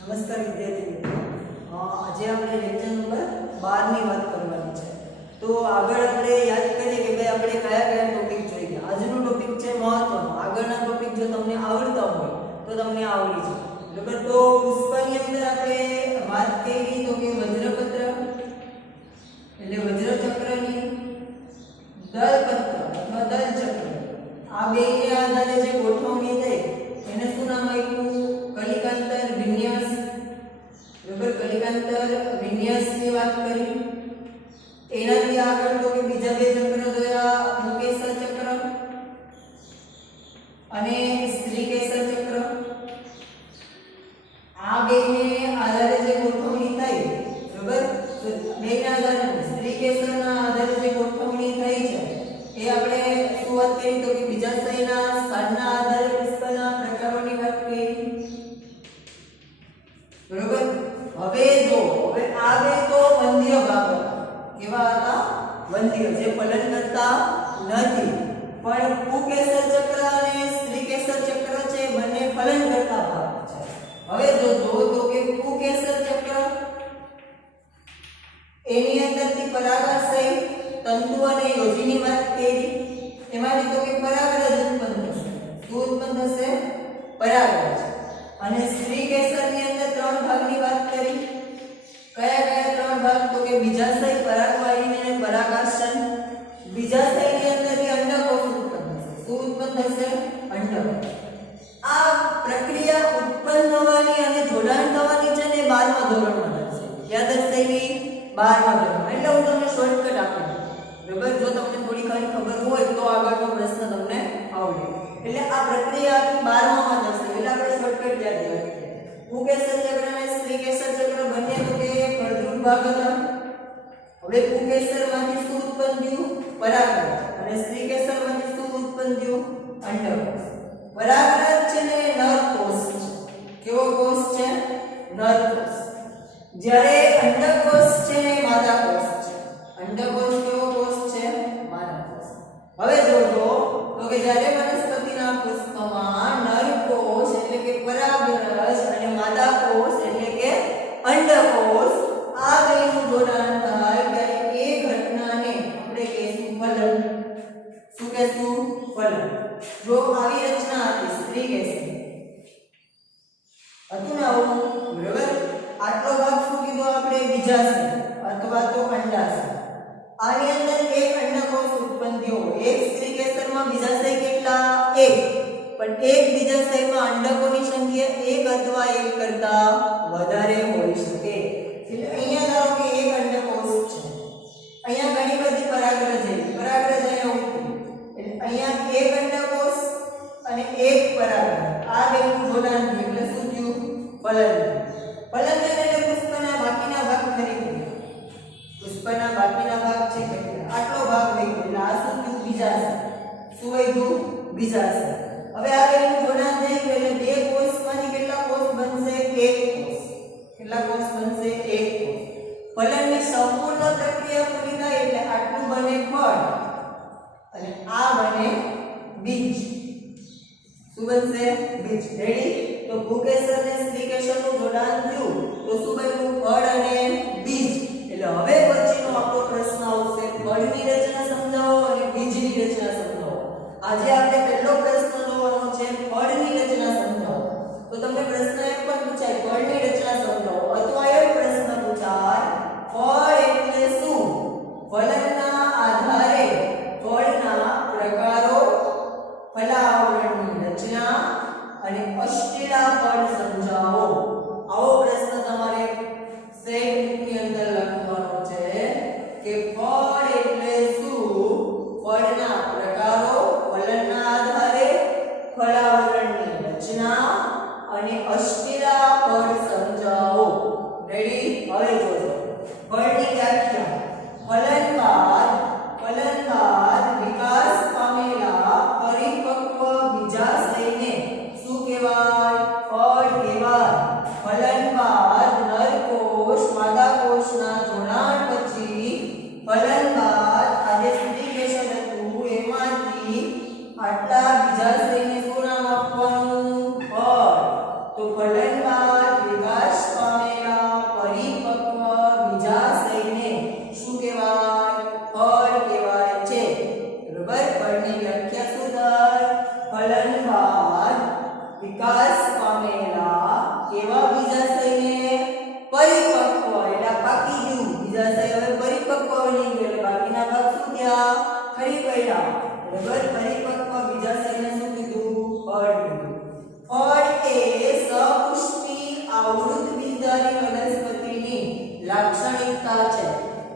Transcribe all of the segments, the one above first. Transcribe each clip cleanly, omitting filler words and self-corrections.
નમસ્કાર વિદ્યાર્થી મિત્રો, આજે આપણે લેક્ચર નંબર 12 ની વાત કરવાની છે. તો આગળ આપણે યાદ કરીએ કે ભાઈ આપણે કયા કયા ટોપિક જોઈ ગયા. આજનો ટોપિક છે મહત્વનો. આગળના ટોપિક જો તમને આવડતા હોય તો તમને આવડી જાય. બરાબર. તો પુષ્પની અંદર આપણે વાત કરી તો કે વજ્રપત્ર એટલે વજ્રચક્રની દલપત્ર અથવા દલચક્ર આ બેને આધારે જે ગોઠવણી થઈ એને શું નામ આપ્યું? કલિકાંતર વિન્યાસ. બરાબર. કલિકાંતર વિન્યાસની વાત કરી. એનાથી આગળ તો કે બીજા બે ચક્ર જોયા, મુકેશર ચક્ર અને સ્ત્રીકેશર ચક્ર. આ બેને આધારે જે ગોઠવણી થઈ, બરાબર, બેના આધારે સ્ત્રીકેશરના આધારે જે ગોઠવણી થઈ છે એ આપણે શું વાત કરી તો કે બીજાશયના સ્થાનના આધારે પુષ્પના પ્રકારોની વાત કરી. બરોબર. હવે આ બે તો વંધ્ય ભાગ હતા. કેવા હતા? વંધ્ય, જે ફલન કરતા નથી. પણ પુકેશર ચક્ર અને સ્ત્રીકેશર ચક્ર છે બંને ફલન કરતા ભાગ છે. હવે જો તો કે પુકેશર ચક્ર એની અંદરથી પરાગાશય, તંતુ અને યોજીની વાત કરી. એમાંથી તો કે પરાગરજ ઉત્પન્ન થશે. શું ઉત્પન્ન થશે? પરાગરજ. અને સ્ત્રીકેશરની અંદર ત્રણ ભાગની વાત કરી. કયા કયા ત્રણ ભાગ? તો કે બીજાશય, પરાગવાહિની અને પરાગાસન. બીજાશયની અંદરથી અંડકોષ ઉત્પન્ન થશે. શું ઉત્પન્ન થશે? અંડકોષ. આ પ્રક્રિયા ઉત્પન્ન થવાની અને જોડાણ થવાની છે ને 12મા ધોરણમાં થશે. યાદ દર્શાવી 12મા ધોરણમાં. એટલે હું તમને શોર્ટકટ આપું. બરાબર. જો તમને થોડી ઘણી ખબર હોય તો આગળનો પ્રશ્ન તમને આવડે. એટલે આ પ્રક્રિયા 12મામાં થશે. એટલે આપણે શોર્ટકટ યાદ રાખીએ. પુકેશર ચક્ર અને સ્ત્રીકેશર ચક્ર બંને તો કે ફળદ્રુપ ભાગ હતા. હવે પુકેશરમાંથી શું ઉત્પન્ન થયું? પરાગરજ. અને સ્ત્રીકેશરમાંથી શું ઉત્પન્ન થયું? અંડકોષ. પરાગરજ છે ને નર કોષ છે. કેવો કોષ છે? નર કોષ. જ્યારે અંડકોષ છે ને માદા કોષ છે. અંડકોષ કેવો કોષ છે? માદા કોષ. હવે જોજો તો કે જ્યારે વનસ્પતિના પુષ્પમાં નર કોષ એટલે કે પરાગરજ અને માદા કોષ એટલે કે અંડકોષ આ બેનું જોડાણ થાય ત્યારે એ ઘટનાને આપણે કહેશું ફલન. શું કહેશું? ફલન. જો આવી રચના હતી સ્ત્રીકેશર હતું ને આવું, બરાબર. આટલો ભાગ શું કીધો આપણે? બીજાશય અથવા તો અંડાશય. આની અંદર એક અંડકોષ ઉત્પન્ન થયો. એક સ્ત્રીકેશરમાં બીજાશય કેટલા? એક. પણ એક બીજાશયમાં અંડકોની સંખ્યા એક અથવા એક કરતા વધારે હોઈ શકે. એટલે અહીંયા ધારો કે એક અંડકોષ છે. અહીંયા ઘણી બધી પરાગરજ છે. પરાગરજ અહીંયા ઉત્પન્ન. એટલે અહીંયા એક અંડકોષ અને એક પરાગરજ. આ બેનું જોડાણ થયું એટલે શું થયું? ફલન. ફલન એટલે પુષ્પના બાકીના ભાગ ખરીદી. પુષ્પના બાકીના ભાગ છે કે આટલો ભાગ થઈ ગયો. એટલે આ શું થયું? બીજાશય. શું વધ્યું? બીજાશય. હવે આ બેનું જોડાણ થઈ ગયું એટલે બે કોષમાંથી કેટલા કોષ બનશે? એક કોષ. કેટલા કોષ બનશે? એક કોષ. ફલનની સંપૂર્ણ પ્રક્રિયા પૂરી થાય એટલે આટલું બને ફળ અને આ બને બીજ. શું બનશે? બીજ. રેડી? તો પુકેશર અને સ્ત્રીકેશરનું જોડાણ થયું તો શું બન્યું? ફળ અને બીજ. એટલે હવે પછીનો આપણો પ્રશ્ન આવશે ફળની રચના સમજાવો અને બીજની રચના સમજાવો. આજે આપણે પહેલો પ્રશ્ન જોવાનો છે ફળની રચના સમજાવો. તો તમને પ્રશ્ન એક પણ પૂછાય ફળની રચના સમજાવો અથવા એક પ્રશ્ન પૂછાય ફળ એટલે શું? ફલનના આધારે ફળના પ્રકારો, ફલાવરણની રચના અને અષ્ટેલા ફળ સમજાવો. આવો પ્રશ્ન તમારે સેટ બુકની અંદર લખવાનો છે કે ફળ એટલે શું? ફળના પ્રકારો, ફલનના આધારે ફલાવરણની રચના અને અષ્ટેલા ફળ સમજાવો. રેડી? હવે જોજો ફળની વ્યાખ્યા. ફલન બાદ વિકાસ પામેલા પરિપક્વ બીજાશયને શું કહેવાય? ફળ કહેવાય. ફલન બાદ નર કોષ માદા કોષના જોડાણ પછી ફલન બાદ આજે સ્ત્રીકેશર હતું એમાંથી આટલા બીજાશયને શું નામ આપવાનું? ફળ. તો ફલન બાદ વિકાસ બાદ વિકાસ પામેલા કેવા બીજાશયને પરિપક્વ એટલે પાકી ગયું બીજાશય હવે પરિપક્વ બની ગયું એટલે બાકીના ભાગ શું થયા ખરી પડ્યા બરાબર પરિપક્વ બીજાશયને શું કીધું ફળ કીધું ફળ એ સપુષ્પી આવૃત બીજધારી વનસ્પતિની લાક્ષણિકતા છે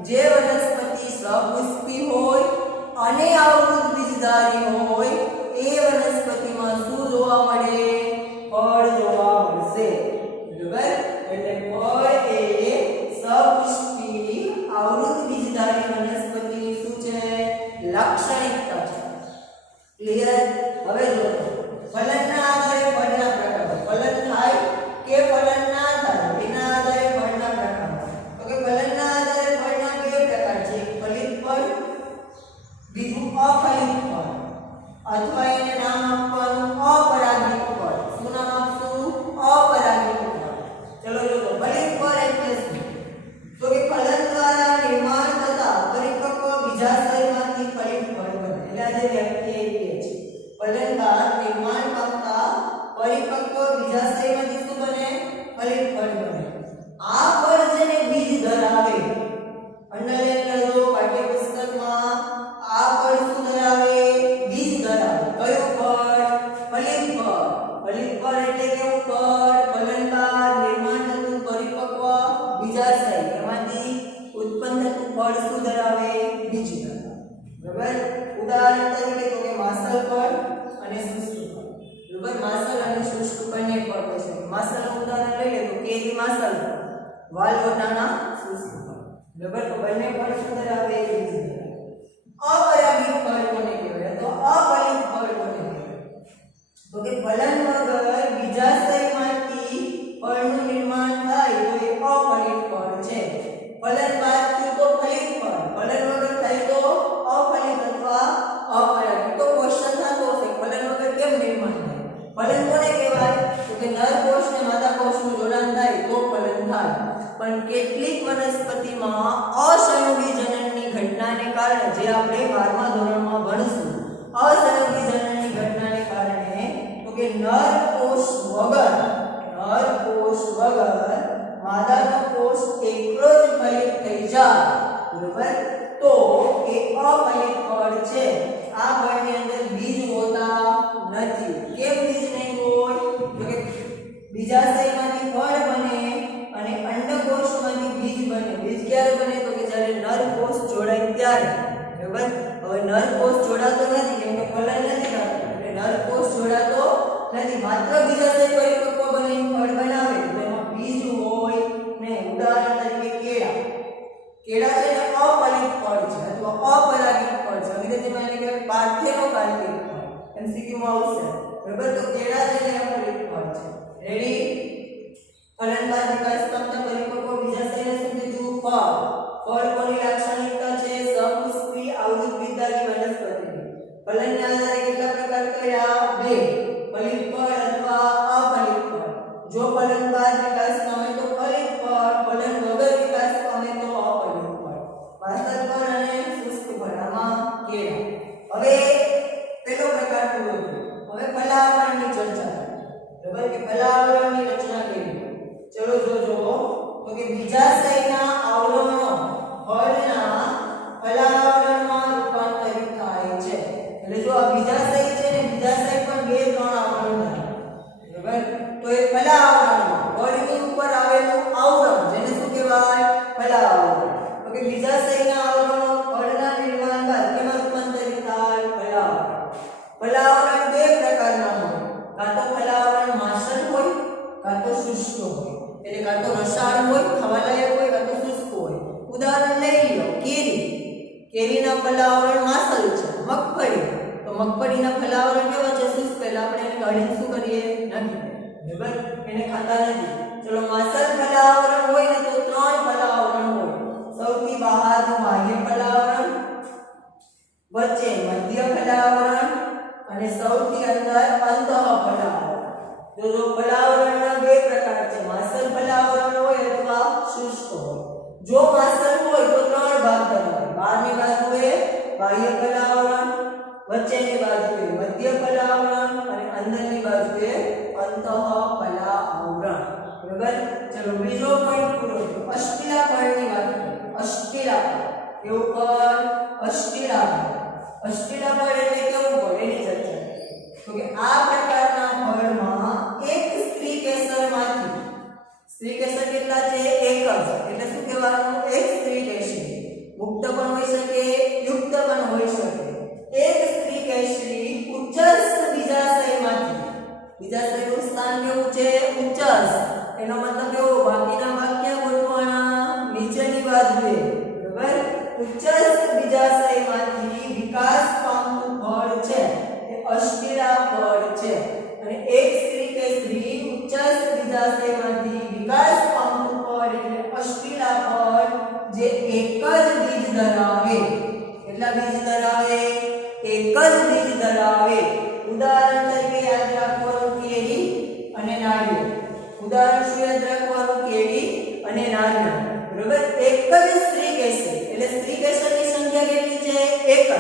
જે વનસ્પતિ સપુષ્પી હોય અને આવૃત બીજધારી હોય એ વનસ્પતિમાં શું જોવા મળે ફળ જોવા મળશે બરાબર એટલે ફળ એ સપુષ્પી આવૃત બીજધારી વનસ્પતિની શું છે લાક્ષણિકતા છે ક્લિયર હવે જો ફલનના આધારે ફળના પ્રકાર ફલન થાય કે ફલન ના થાય એના આધારે ફળના પ્રકાર તો કે ફલનના આધારે ફળના બે પ્રકાર છે એક ફલિત ફળ બીજું અફલિત ફળ અથવા એને નામ આપવાનું અપરાગિત ફળ શું નામ આપશું અપરાગિત ફળ ચલો જો ફલિત ફળ એટલે શું તો કે ફલન દ્વારા નિર્માણ થતા પરિપક્વ બીજાશયમાંથી ફલિત ફળ બને એટલે આજે વ્યાખ્યા એ છે ફલન બાદ નિર્માણ પામતા પરિપક્વ બીજાશયમાંથી શું બને ફલિત ફળ બને આ ફળ જેને બીજ ધરાવે અંડરલાઈન કરજો પાઠ્યપુસ્તકમાં આ ફળ શું ધરાવે બીજ ધરાવે કયું ફળ ફલિત ફળ ફલિત ફળ એટલે કેવું ફળ ફલન બાદ નિર્માણ થતું પરિપક્વ બીજાશય એમાંથી ઉત્પન્ન થતું ફળ શું ધરાવે બીજ ધરાવે બરાબર ઉદાહરણ તરીકે તો કે માસલ ફળ અને શુષ્ક ફળ બરાબર માસલ અને શુષ્ક બંને ફળ છે માસલનું ઉદાહરણ લઈએ તો કેરી માસલ ફળ વાલવટાના શુષ્ક ફળ બરાબર તો બંને ફળ શું ધરાવે બીજ ધરાવે અપરાગિત ફળ કોને કહેવાય તો અફલિત ફળ કોને કહેવાય તો કે ફલન વગર બીજાશયમાંથી ફળનું નિર્માણ થાય તો એ અફલિત ફળ છે ફલન બાદ થયું તો ફલિત ફળ ફલન વગર થાય તો અફલિત અથવા અપરાગિત તો ક્વેશ્ચન થતો હશે ફલન વગર કેમ નિર્માણ થાય ફલન કોને કહેવાય તો કે નર કોષ ને માદા કોષનું જોડાણ થાય તો ફલન થાય પણ કેટલીક વનસ્પતિમાં અસંયોગી જનનની ઘટનાને કારણે જે આપણે 12મા ધોરણમાં ભણશું અસંયોગી જનનની ઘટનાને કારણે તો કે નર કોષ વગર માદાનો કોષ એકલો જ ફલિત થઈ જાય બરાબર તો એ અફલિત ફળ છે આ ફળની અંદર બીજ હોતા નથી કેમ બીજ નહીં હોય તો કે બીજાશયમાંથી ફળ બને અને અંડકોષમાંથી બીજ બને બીજ ક્યારે બને તો કે જ્યારે નર કોષ જોડાય ત્યારે બરાબર હવે નર કોષ જોડાતો નથી કેમ કે ફલન નથી થતું એટલે નર કોષ જોડાતો નથી માત્ર બીજાશય પરિપક્વ બની ફળ બનાવે તો એમાં બીજ હોય ને ઉદાહરણ તરીકે કેળા છે ને અફલિત ફળ છે અથવા અપરાગિત ફળ છે અંગ્રેજીમાં એને કહેવાય પાર્થેનોકાર્પિક ફળ એમસીક્યુમાં આવશે બરાબર તો કેળા છે ને અફલિત ફળ છે રેડી ફલન બાદ વિકાસ પામતા પરિપક્વ બીજાશયને શું કીધું ફળ કોની લાક્ષણિકતા છે સપુષ્પી આવૃત બીજધારી વનસ્પતિની ફલનના આધારે કેટલા પ્રકાર કયા બે ફલિત ફળ અથવા અફલિત ફળ જો ફલન બાદ વિકાસ પામે તો ફલિત ફળ ફલન વગર વિકાસ પામે તો અફલિત ફળ માસલ ફળ અને શુષ્ક ફળ આમાં કેળા હવે પેલો પ્રકાર પૂરો થયો હવે ફલાવરણની ચર્ચા બરાબર કે ફલાવરણની રચના કેવી ચલો જોજો તો કે બીજાશયના આવરણો ફળના ફલાવરણમાં રૂપાંતરિત થાય છે એટલે જો આ બીજાશય છે ને બીજાશય પણ બે ત્રણ આવરણ ધરાવે બરાબર તો એ ફલાવરણમાં ફળની ઉપર આવેલું આવરણ જેને શું કહેવાય ફલાવરણ તો કે બીજાશયના આવરણો ફળના નિર્માણ બાદ કેમાં રૂપાંતરિત થાય ફલાવરણ બે પ્રકારના હોય કાં તો ફલાવરણ માસલ હોય કાં તો શુષ્ક હોય એટલે કાં તો રસાળ હોય ખાવાલાયક હોય કાં તો શુષ્ક હોય ઉદાહરણ લઈ લો કેરીના ફલાવરણ માસલ છે મગફળી તો મગફળીના ફલાવરણ કેવા છે શુષ્ક એટલે આપણે એને કાઢીને શું કરીએ નાખી બરાબર એને ખાતા નથી ચલો માસલ ફલાવરણ હોય ને તો ત્રણ ફલાવરણ હોય સૌથી બહારનું બાહ્ય ફલાવરણ વચ્ચે મધ્ય ફલાવરણ અને સૌથી અંદર અંતઃ ફલાવરણ જો ફલાવરણના બે પ્રકાર છે માસલ ફલાવરણ હોય અથવા શુષ્ક હોય જો માસલ હોય તો ત્રણ ભાગ ધરાવે બહારની બાજુએ બાહ્ય ફલાવરણ વચ્ચેની બાજુએ મધ્ય ફલાવરણ અને અંદરની બાજુએ અંતઃકલા આવરણ. બરાબર. ચલો બીજો પોઈન્ટ પૂરો થયો. અષ્ટિલા પળની વાત કરીએ. અષ્ટિલા પળ કેવું પળ? અષ્ટિલા પળ. અષ્ટિલા પળ એટલે કેવું પળ એની ચર્ચા કરીએ. તો કે આ પ્રકારના પળમાં એક સ્ત્રી કેસર કેટલા છે? એક જ. એટલે શું કહેવાનું? એક સ્ત્રી કેસરી. મુક્ત પણ હોઈ શકે, યુક્ત પણ હોઈ શકે. એક સ્ત્રી કેસરી ઉચ્ચસ્થ બીજાશયમાંથી. બીજાશયનું સ્થાન કેવું છે? ઉચ્ચસ્થ. એનો મતલબ એવો બાકીના વાક્ય ગોઠવાના નીચેની બાજુએ. બરાબર. ઉચ્ચસ્થ બીજાશયમાંથી વિકાસ પામતું ફળ છે એ અષ્ટિલા ફળ છે. અને એક સ્ત્રી કેસરી ઉચ્ચસ્થ બીજાશયમાંથી વિકાસ પામતું ફળ એટલે અષ્ટિલા ફળ જે એક જ બીજ ધરાવે. કેટલા બીજ ધરાવે? એક જ બીજ ધરાવે. ઉદાહરણ તરીકે યાદ રાખવાનું કેરી અને નાળિયેર. ઉદાહરણ શું યાદ રાખવાનું? કેરી અને નાળિયેર. બરોબર. એક જ સ્ત્રી કેસરી એટલે સ્ત્રી કેસરની સંખ્યા કેટલી છે? એક જ.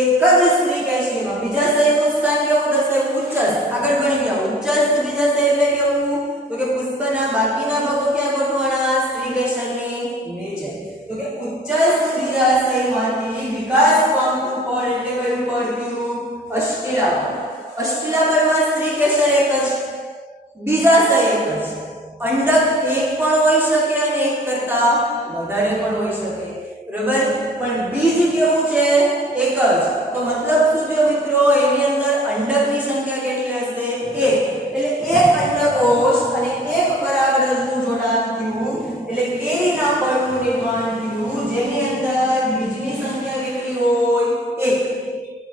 એક જ સ્ત્રી કેસરીમાં બીજાશયનું સ્થાન કેવું થશે? ઉચ્ચસ્થ. આગળ ભણી ગયા. ઉચ્ચસ્થ બીજાશય એટલે કેવું? તો કે પુષ્પના બાકીના ભાગો ક્યાં ગોઠવાના? સ્ત્રી કેસરની નીચે. તો કે ઉચ્ચસ્થ બીજાશયમાંથી વિકાસ પામતું ફળ એટલે કયું ફળ થયું? અષ્ટિલા ફળ. અષ્ટિલા ફળમાં સ્ત્રી કેસર એક જ, બીજાશય એક જ. અંડક એક પણ હોઈ શકે અને એક કરતા વધારે પણ હોઈ શકે. બરાબર. પણ બીજ કેવું છે? એક જ. તો મતલબ શું થયો મિત્રો? એની અંદર અંડકની સંખ્યા કેટલી હશે? એક. એટલે એક અંડકોષ અને એક પરાગરજનું જોડાણ થયું એટલે કેરીના ફળનું નિર્માણ થયું જેની અંદર બીજની સંખ્યા કેટલી હોય? એક.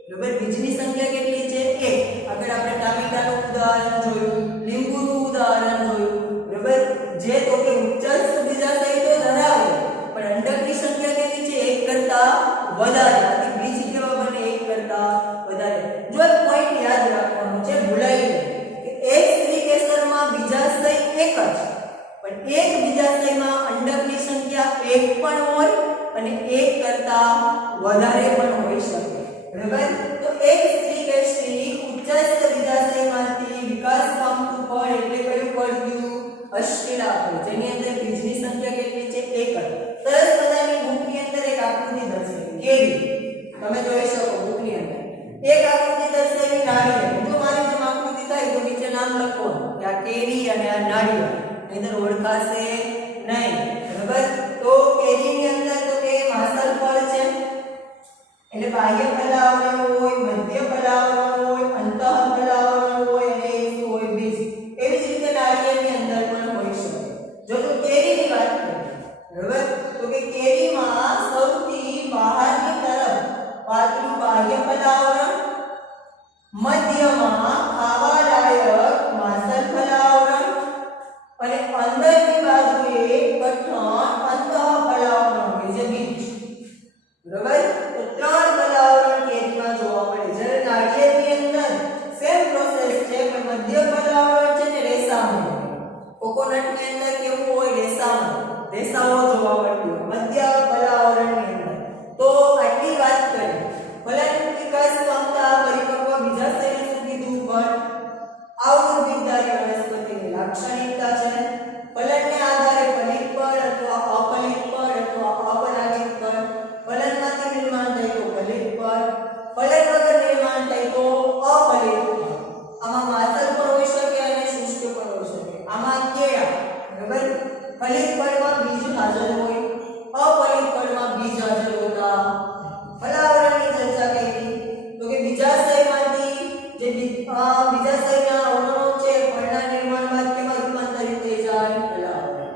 બરાબર. બીજની સંખ્યા કેટલી છે? એક. આગળ આપણે ટામેટાનું ઉદાહરણ જોયું, લીંબુનું ઉદાહરણ જોયું. બરાબર. જે તો કે ઉચ્ચસ્થ બીજાશય તો ધરાવે પણ અંડકની સંખ્યા કેટલી છે? એક કરતા વધારે. આથી બીજ કેવા બને? એક કરતા વધારે. જો એક પોઈન્ટ યાદ રાખવાનો છે, ભૂલાઈ જાય કે એક સ્ત્રી કેસરમાં બીજાશય એક જ પણ એક બીજાશયમાં અંડકની સંખ્યા એક પણ હોય અને એક કરતા વધારે પણ હોઈ શકે. બરાબર. તો એક સ્ત્રી કેસરી ઉચ્ચસ્થ બીજાશયમાંથી વિકાસ પામતું ફળ એટલે કયું ફળ થયું? અષ્ટિલા ફળ. જેની અંદર બીજની સંખ્યા કેટલી છે? એક જ. સરસ મજાની બુકની અંદર એક આકૃતિ દર્શાવી કેરી. તમે જોઈ શકો બુકની અંદર એક આકૃતિ દર્શાવી નાળિયેર. જો મારી જેમ આકૃતિ થાય તો નીચે નામ લખવાનું કે આ કેરી અને આ નાળિયેર. નહીંતર ઓળખાશે નહીં. બરાબર. તો કેરીની અંદર તો કે માસલ ફળ છે એટલે બાહ્ય ફલાવરણ હોય, મધ્ય ફલાવરણ હોય, અંતઃ ફલાવરણ હોય અને શું હોય? બીજ. એવી જ રીતે નાળિયેરની અંદર પણ હોઈ શકે. જો તો કેરીની વાત કરીએ. બરાબર. તો કે કેરીમાં સૌથી બહારની તરફ પાતળું બાહ્ય ફલાવરણ, મધ્યમાં ખાવા લાયક માસલ ફલાવરણ અને અંદરની બાજુએ કઠણ અંતઃ ફલાવરણ હોય જે બીજ. બરાબર. તો ત્રણ ફલાવરણ કેરીમાં જોવા મળે. જ્યારે નાળિયેરની અંદર સેમ પ્રોસેસ છે પણ મધ્ય ફલાવરણ છે ને રેસામાં. કોકોનટની અંદર કેવું હોય? રેસામાં. રેસાઓ જોવા મળતી હોય મધ્ય ફલાવરણની અંદર. તો આટલી વાત કરી. ફલન વિકાસ પામતા પરિપક્વ બીજાશયને શું કીધું? ફળ. આવૃત્તિધારી વનસ્પતિની લાક્ષણિકતા છે. ફલનને આધારે ફલિત ફળ અથવા અફલિત ફળ અથવા અપરાગિત ફળ. ફલનમાંથી નિર્માણ થાય તો ફલિત ફળ, ફલન વગર નિર્માણ થાય તો અફલિત ફળ. આમાં માસલ પણ હોઈ શકે અને શુષ્ક પણ હોઈ શકે. આમાં કેળા. બરાબર. ફલિત ફળમાં બીજ હાજર હોય, અફલિત ફળમાં બીજ હાજર હોતા. ફલાવરણની ચર્ચા કરી તો કે બીજાશયમાંથી જે બીજાશયના અવયવો છે ફળના નિર્માણ બાદ કેમાં રૂપાંતરિત થઈ જાય? ફલાવરણ.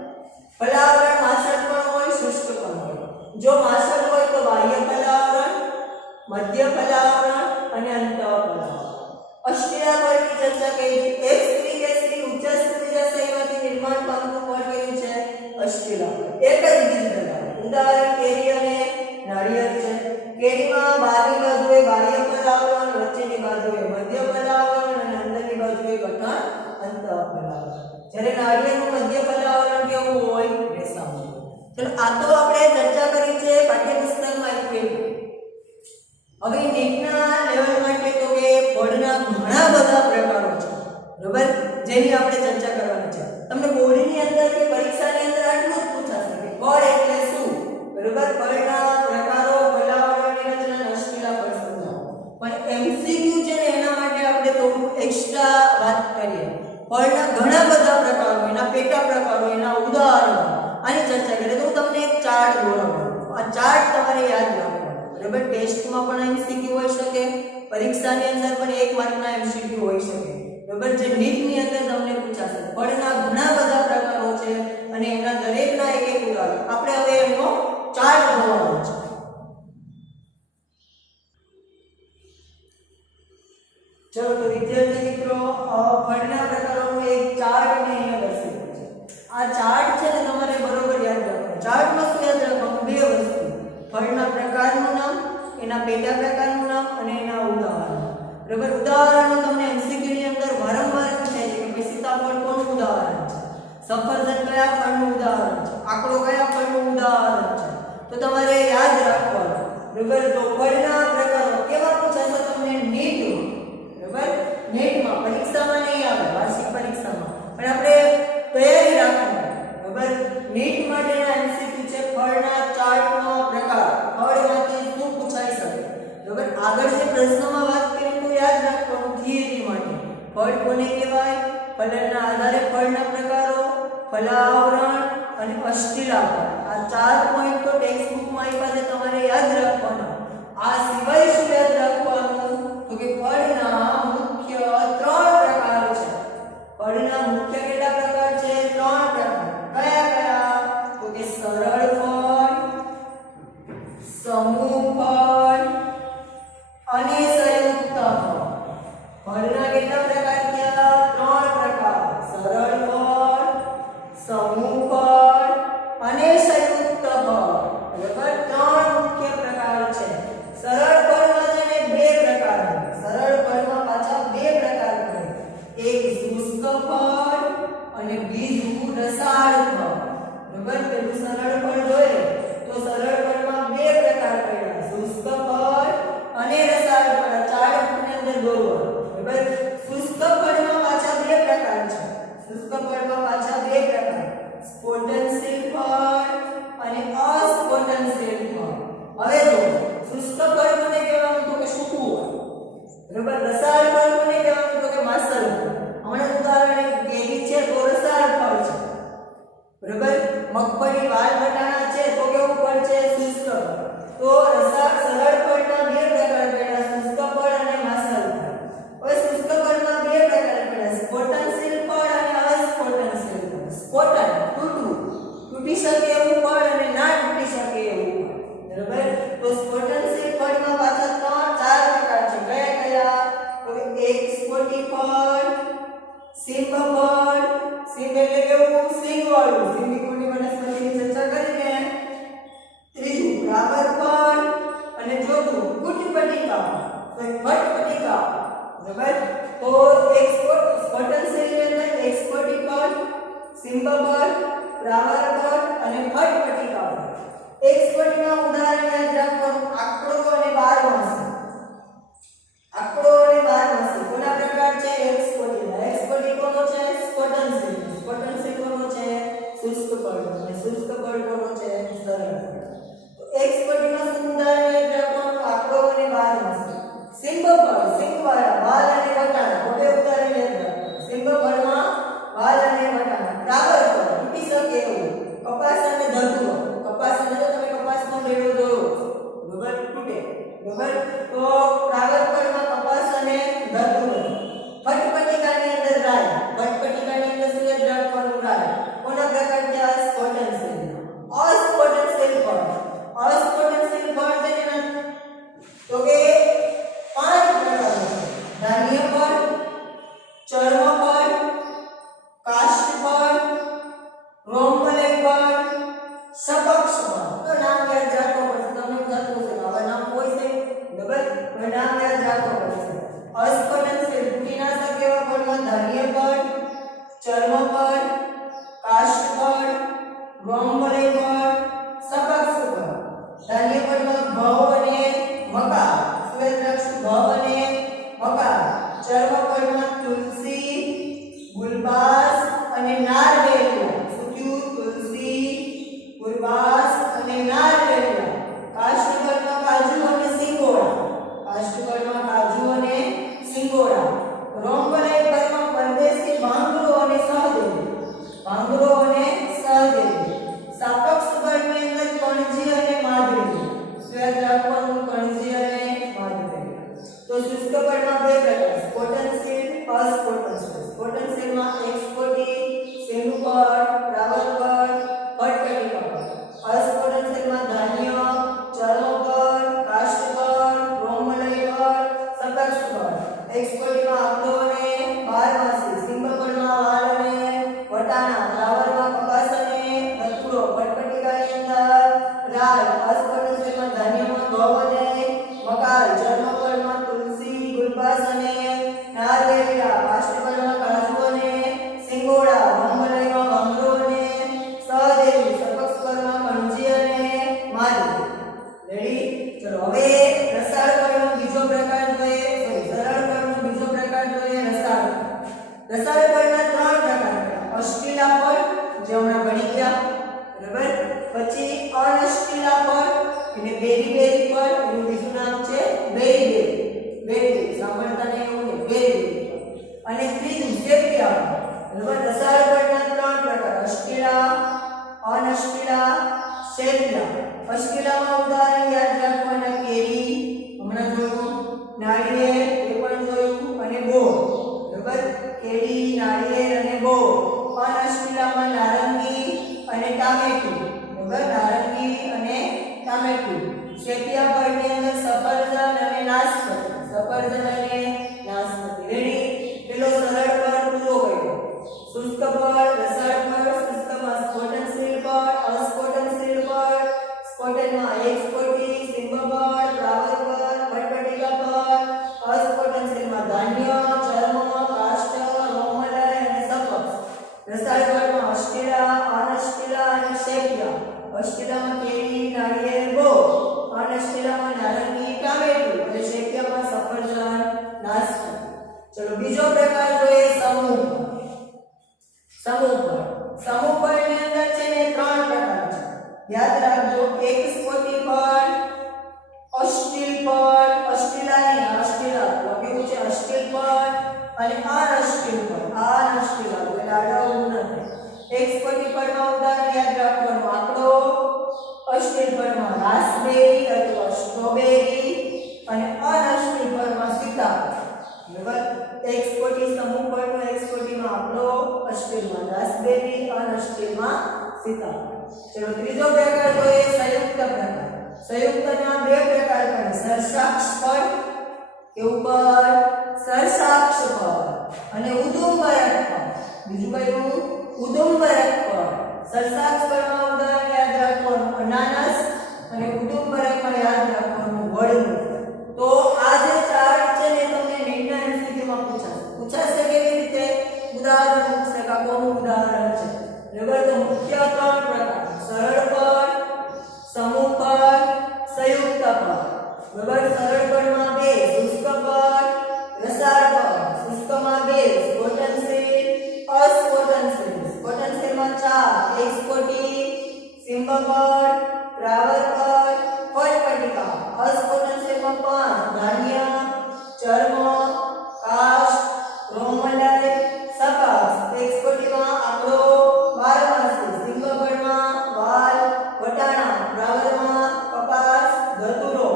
ફલાવરણ માસળ પણ હોય, શુષ્ક પણ હોય. જો માસળ હોય તો બાહ્ય ફલાવરણ, મધ્ય ફલાવરણ અને અંતઃ ફલાવરણ. અષ્ટિલા ફળની ચર્ચા કરી. એક સ્ત્રી કેસરી ઉચ્ચસ્થ બીજાશયમાંથી નિર્માણ પામતું ફળ કયું છે? અષ્ટિલા ફળ. એક જ બીજ ધરાવે. ઉદાહરણ કેરી અને નાળિયેર છે. કેરીમાં બહારની બાજુએ બાહ્ય ફલાવરણ, વચ્ચેની બાજુએ મધ્ય ફલાવરણ અને અંદરની બાજુએ કઠણ અંતઃ ફલાવરણ. જ્યારે નાળિયેરનું મધ્ય ફલાવરણ કેવું હોય? રેસામાં. ચલો આ તો આપણે ચર્ચા કરી છે પાઠ્યપુસ્તકમાં આપ્યું. હવે નીટના લેવલ માટે તો કે ફળના ફળના ઘણા બધા પ્રકારો છે, બરોબર, જેની આપણે ચર્ચા કરવાની છે. તમને બોર્ડની અંદર કે પરીક્ષાની અંદર આટલું જ પૂછાશે કે ફળ એટલે શું, બરોબર, ફળના પ્રકારો, ફલાવળની રચના, નશીલા ફળ સમજાવો. પણ એમસીક્યુ છે ને એના માટે આપણે થોડું એક્સ્ટ્રા વાત કરીએ. ફળના ઘણા બધા પ્રકારો, એના પેટા પ્રકારો, એના ઉદાહરણો આની ચર્ચા કરીએ. તો હું તમને એક ચાર્ટ દોરાવું. આ ચાર્ટ તમારે યાદ રાખવાનો, બરાબર. ટેસ્ટમાં પણ એમસીક્યુ હોઈ શકે, પરીક્ષાની અંદર પણ 1 માર્કના એમસીક્યુ હોઈ શકે, બરાબર. જે નીટની અંદર તમને પૂછાશે. ફળના ઘણા બધા પ્રકારો છે અને એના દરેકના એક એક ઉદાહરણ. આપણે હવે એનો ચાર્ટ જોવાનો છે. ચલો તો વિદ્યાર્થી મિત્રો, ફળના પ્રકારોનો એક ચાર્ટ મેં અહીંયા દર્શાવ્યો છે. આ ચાર્ટ છે ને તમારે બરોબર યાદ રાખવાનો. ચાર્ટમાં શું યાદ રાખવાનું? બે વસ્તુ: ફળના પ્રકારનું નામ, એના પેટા પ્રકારનું નામ અને એના ઉદાહરણો, બરાબર. ઉદાહરણો તમને એમસીક્યુ ની અંદર વારંવાર પૂછાય છે કે સીતાફળ કોનું ઉદાહરણ છે, સફરજન કયા ફળનું ઉદાહરણ છે, આકડો કયા ફળનું ઉદાહરણ છે. તો તમારે યાદ રાખવાનું, બરાબર. તો ફળના પ્રકારો કેવા પૂછાશે તમને નીટમાં, બરાબર. નીટમાં, પરીક્ષામાં નહીં આવે, વાર્ષિક પરીક્ષામાં, પણ આપણે તૈયારી રાખવાની, બરાબર. નીટ માટેના એમસીક્યુ છે ફળના ચાર્ટનો પ્રકાર, ફળમાંથી શું પૂછાઈ શકે, બરાબર. આગળ જે પ્રશ્નમાં વાત કરી તો યાદ રાખવાનું થિયરી માટે. ફળ કોને કહેવાય, ફલનના આધારે ફળના પ્રકારો, ફલાવરણ અને અષ્ટીલા ફળ. આ 4 પોઈન્ટ તો ટેક્સ્ટ બુકમાં આપ્યા છે, તમારે યાદ રાખવાના. આ સિવાય શું યાદ રાખવાનું? તો કે ફળના મુખ્ય 3 પ્રકાર છે. ફળના મુખ્ય કેટલા પ્રકાર છે? 3 પ્રકાર. કયા કયા? તો કે સરળ ફળ, સમૂહ ફળ અને સંયુક્ત ફળ. ફળના કેટલા પ્રકાર થયા? 3 પ્રકાર: સરળ ફળ, સમૂહ ફળ અને સંયુક્ત ફળ, બરાબર. 3 મુખ્ય પ્રકાર છે. સરળ ફળમાં છે ને 2 પ્રકાર છે. સરળ ફળમાં પાછા 2 પ્રકાર છે. એક શુષ્ક ફળ અને બીજું રસાળ ફળ, બરાબર. પેલું સરળ ફળ જોઈએ તો સરળ ફળમાં 2 પ્રકાર પડ્યા: શુષ્ક ફળ અને રસાળ ફળ. ચાર્ટની અંદર દોરવાનું, બરાબર. શુષ્ક ફળમાં પાછા 2 પ્રકાર છે. શુષ્ક ફળમાં પાછા 2 પ્રકાર: સ્પોટનશીલ ફળ અને અસ્પોટનશીલ ફળ. હવે જો શુષ્ક ફળ કોને કહેવાનું? તો કે સૂકું હોય, બરાબર. રસાળ ફળ કોને કહેવાનું? તો કે માસલ ફળ. હમણાં ઉદાહરણ એક કેરી છે તો રસાળ ફળ છે, બરાબર. મગફળી, વાલ, વટાણા છે તો કેવું ફળ છે? શુષ્ક ફળ. તો રસાળ સરળ ફળના 2 પ્રકાર પડ્યા: શુષ્ક ફળ અને માસલ ફળ. હવે શુષ્ક ફળમાં 2 પ્રકાર પડ્યા: સ્પોટનશીલ ફળ અને અસ્પોટનશીલ ફળ. સ્પોટન તૂટી શકે એવું ફળ અને ના તૂટી શકે એવું ફળ, બરાબર. તો સ્પોટનશીલ ફળમાં પાછા 4 પ્રકાર છે. કયા કયા? તો એક સ્પોટી ફળ, સિંગ ફળ. સિંગ એટલે કેવું? સિંગ વાળું, સિંગની કોની વનસ્પતિની ચર્ચા કરીને. ત્રીજું રાબર ફળ અને ચોથું કુટપટિકા, તો ફટપટિકા, બરાબર. તો એક સ્પોટનશીલ એટલે એક સ્પોટી ફળ, સિંગ ફળ, રાબર ફળ અને ફટપટિકા ફળ. એક સ્પોટીના ઉદાહરણ યાદ રાખવાનું: આકડો અને બારમાસી. આકડો અને બારમાસી કોના પ્રકાર છે? એક સ્પોટીના. એક સ્પોટી કોનો છે? સ્પોટનશીલ. સ્પોટનશીલ કોનો છે? શુષ્ક ફળ. અને શુષ્ક ફળ કોનો છે? સરળ ફળ. તો એક સ્પોટીના ઉદાહરણ યાદ રાખવાનું: આકડો અને બારમાસી. સિંગ ફળ, સિંગવાળા, વાલ અને વટાણા. બે ઉદાહરણ યાદ રાખવાનું. સિંગ ફળમાં વાલ અને વટાણા. રાબર ફળ, તૂટી શકે એવું. કપાસ અને ધતુરો. કપાસ અને જો તમે કપાસનો રેડો જોયો, બરાબર, તૂટે, બરાબર. તો રાબર ફળમાં કપાસ અને ધતુરો. ફટપટિકાની અંદર રાય. ફટપટિકાની અંદર શું યાદ રાખવાનું? રાય. કોના પ્રકાર થયા? સ્પોટનશીલ. અસ્પોટનશીલ ફળ. અસ્પોટનશીલ ફળ છે ને તો કે 5 પ્રકારનું છે: ધાન્ય ફળ, ચર્મ ફળ, કાષ્ઠ ફળ, રોમવલય ફળ, સપક્ષ ફળ. તો નામ યાદ રાખવું પડશે. તમને થતું હશે આવા નામ હોય છે, બરાબર, તો નામ યાદ રાખવું પડશે. અસ્પોટનશીલ તૂટી ના શકે એવા ફળમાં ધાન્ય ફળ, ચર્મ ફળ, કાષ્ઠ ફળ, રોમવલય ફળ, સપક્ષ ફળ. ધાન્ય ફળમાં ઘઉં અને મકા. શું યાદ રાખશું? ઘઉં અને મકા. રસાળ ફળના ત્રણ પ્રકાર પડ્યા. અષ્ટીલા ફળ જે હમણાં ભણી ગયા, બરાબર. પછી અનષ્ટીલા ફળ એટલે બેરી ફળ, એનું બીજું નામ છે બેરી સાંભળતા ને એવું ને બેરી. અને ત્રીજું સેપિયા ફળ, બરાબર. રસાળ ફળના ત્રણ પ્રકાર અષ્ટીલા, અનષ્ટીલા, સેપિયા. અષ્ટીલામાં ઉદાહરણ યાદ રાખવાના કેરી હમણાં જોયું, નાળિયેર એ પણ જોયું અને બોર, બરાબર. કેરી, નાળિયેર અને બોર. અનષ્ટીલામાં નારંગી અને ટામેટું, બરાબર. નારંગી અને ટામેટું. સેપિયા ફળની અંદર સફરજન અને નાશપતી, સફરજન અને નાશપતી. રેડી. પેલો સરળ ફળ પૂરો કર્યો. શુષ્ક ફળ, રસાળ ફળ, શુષ્કમાં સ્ફોટનશીલ ફળ, અસ્ફોટનશીલ ફળ, સ્ફોટનમાં એક્સપોટી, સિંબફળ, ફ્લાવર ફળ, ફટફટીકા ફળ, અસ્ફોટનશીલમાં ધાન્ય, ચર્મ, કાષ્ઠ, રોમલય અને સપક્ષ. રસાળ ફળમાં અષ્ટીલા, અનષ્ટીલા અને સેપિયા. અષ્ટીલામાં કેરી, નાળિયેર, બોર. અનષ્ટીલામાં નારંગી, ટામેટું અને સેપિયામાં સફરજન, નાશપતી. ચલો બીજો પ્રકાર જોઈએ સમૂહ ફળ. સમૂહ ફળની અંદર છે ને ત્રણ પ્રકાર છે. યાદ રાખજો. એક સ્ફોટી ફળ, અષ્ટીલ ફળ, અષ્ટીલા નહીં અષ્ટીલા તો કેવું છે અષ્ટીલ ફળ અને અનષ્ટીલ ફળ. અનષ્ટીલા એટલે આડું નથી. એક સ્ફોટી ફળમાં ઉદાહરણ યાદ રાખવાનું આંકડો, અષ્ટીલ ફળમાં રાસબેરી અથવા સ્ટ્રોબેરી અને અનષ્ટીલ ફળમાં સીતાફળ, બરાબર. એક સ્ફોટી સમૂહ ફળનો એક સ્ફોટીમાં આંકડો, અષ્ટીલમાં રાસબેરી, અનષ્ટીલમાં સીતાફળ. ચલો ત્રીજો પ્રકાર જોઈએ સંયુક્ત પ્રકાર. સંયુક્તના બે પ્રકાર પડે. સરસાક્ષ ફળ કે ઉપર સરસાક્ષ ફળ અને ઉદુંબરક ફળ. બીજું કયું? ઉદુંબરક ફળ. સરસાક્ષ ફળમાં ઉદાહરણ યાદ રાખવાનું અનાનસ અને ઉદુંબરકમાં યાદ રાખવાનું વડનું ફળ. તો આ જે ચાર્ટ છે ને તમને નીટના એમસીક્યુમાં પૂછાશે કેવી રીતે ઉદાહરણ પૂછશે કે કોનું ઉદાહરણ છે, બરાબર. તો મુખ્ય ત્રણ પ્રકાર સરળ ફળ, સમૂહ ફળ, સંયુક્ત ફળ, બરાબર. સરળ ફળમાં બે શુષ્ક ફળ, રસાળ ફળ. શુષ્કમાં બે સ્ફોટનશીલ, અસ્ફોટનશીલ. સ્ફોટનશીલમાં ચાર એક્સપોટી, સિંબફળ, ફ્લાવર ફળ, ફટફટીકા. અસ્ફોટનશીલમાં પાંચ ધાન્ય, ચર્મ, કાષ્ઠ, રોમલય, સપક્ષ. એક્સપોટીમાં આંકડો, બારમાસી. સિંબફળમાં વાલ, વટાણા. ફ્લાવરમાં કપાસ, ધતુરો.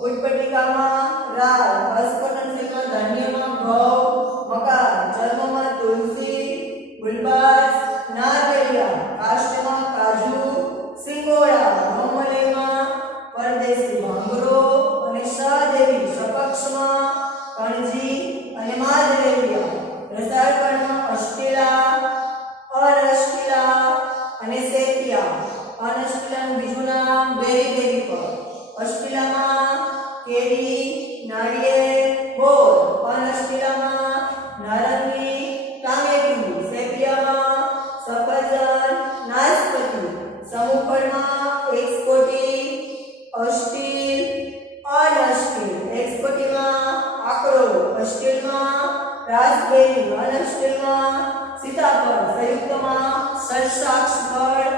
ફટફટીકામાં રાલ. અસ્ફોટનશીલમાં ધાન્યમાં ઘઉં, મકાઈ. ચર્મમાં તુલસી, ગુલબાજ, નારકેળિયા. કાષ્ઠમાં કાજુ, સિંગોડા. રોમલયમાં પરદેશી ભાંગરો અને સહદેવી. સપક્ષમાં કણજી અને માધરેલિયા. રસાળ ફળમાં અષ્ટીલા, અનષ્ટીલા અને સેપિયા. અનષ્ટીલાનું બીજું નામ બેરી ફળ. અષ્ટીલામાં કેરી, નાળિયેર, બોર. અનષ્ટીલામાં નારંગી, ટામેટું. સેપિયામાં સફરજન, નાશપતી. સમૂહ ફળમાં એક્સપોટી, અષ્ટીલ, અનષ્ટીલ. એક્સપોટીમાં આંકડો, અષ્ટીલમાં રાસબેરી, અનષ્ટીલમાં સીતાફળ. સંયુક્તમાં સરસાક્ષ ફળ,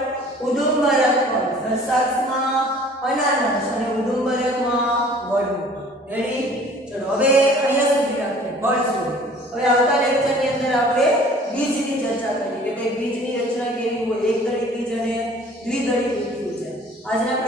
ઉદુંબરક ફળ. સરસાક્ષમાં અનાનસ અને ઉદુંબરકમાં વડું. રેડી. ચલો હવે અહીંયા સુધી રાખીએ ફળ સુધી. હવે આવતા લેક્ચરની અંદર આપણે બીજની ચર્ચા કરીએ કે ભાઈ બીજની રચના કેવી હોય, એકદળી બીજ અને દ્વિદળી બીજ છે. આજના